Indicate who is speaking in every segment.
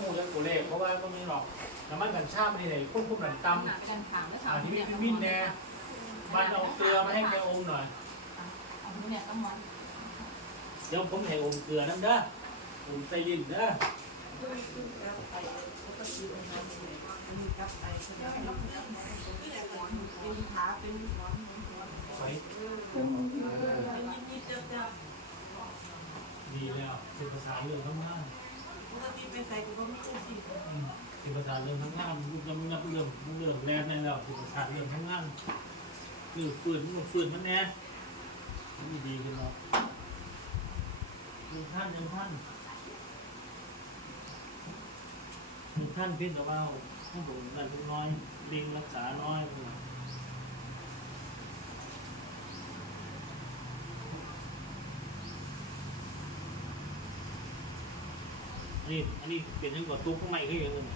Speaker 1: หมูยังกูเล่เพราะว่าก็มีหรอกน้ำมันกันชามันนี่ไหนคุ้มคุ้มหนันตำ
Speaker 2: หนักไปกันถามแล้วถาม
Speaker 1: อ่าที่มีวิตามินแน่มันเอาเกลือมาให้แกอมหน่อย
Speaker 2: เอาเนี่ยต้องมัน
Speaker 1: เดี๋ยวผมให้อมเกลือนั่นเด้ออมใส่ลิ้นเด้อ
Speaker 3: เป็นขาเป็นหัว
Speaker 1: ไว้ดีแล้วเป็นภาษาเรื่องทั้งนั้น
Speaker 3: ปกติไปใส่กูก็ไม่รู้สิ
Speaker 1: อืมเป็นภาษาเรื่องทั้งนั้นลูกยังนับเรื่องเรื่องแรกนั่นแล้วเป็นภาษาเรื่องทั้งนั้นคือฝืนมันฝืนมันแน่ไม่ดีขึ้นหรอกหนึ่งท่านหนึ่งท่านหนึ่งท่านเพี้ยนแต่ว่าข้างบนนั่นน้อยลิงรักษาน้อย อันนี้อันนี้เปลี่ยนให้กดตุ๊กข้างในก็ยังไง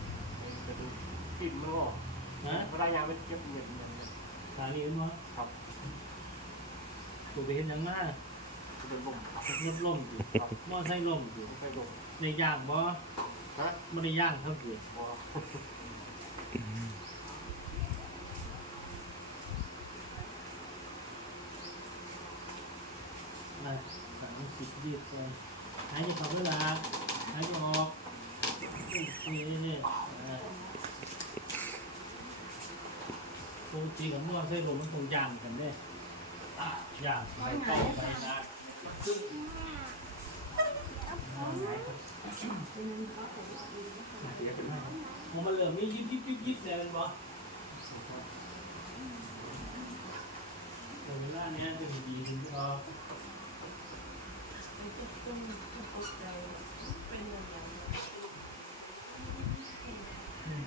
Speaker 4: กระดูกปิ่นไม่ออก
Speaker 1: นะ
Speaker 4: เวลายางเป็นเก็บเงินอย่างเงี้ย
Speaker 1: สาลีมันวะ
Speaker 4: ครับ
Speaker 1: ตัวไปเห็นยังมา
Speaker 4: จะเป็นลมครับ
Speaker 1: เงียบล่มอยู่
Speaker 4: ครับ
Speaker 1: มอไซค์ล่มอยู่
Speaker 4: ไม่ค่อยลม
Speaker 1: ในย่างบ่
Speaker 4: ฮะ
Speaker 1: ไม่ได้ย่างเท่าไหร่
Speaker 4: พอ
Speaker 1: นะสามสิบยี่สิบไปหายใจเข้าเวลา หายใจออกโอเคอ่าปกติกับมอไซค์ลมมันคงย่างกันเด้อะย่างไปเข้าไปนะซึ่งอ่า
Speaker 4: เสียเป็นไงครับ
Speaker 1: มันเหลือมียิบยิบยิบยิบเนี่ยเป็นบ่เวลาเนี้ยจะมีดีถึงก็
Speaker 3: มันจะต้องตกใจเป็นอย่างไร
Speaker 1: อืม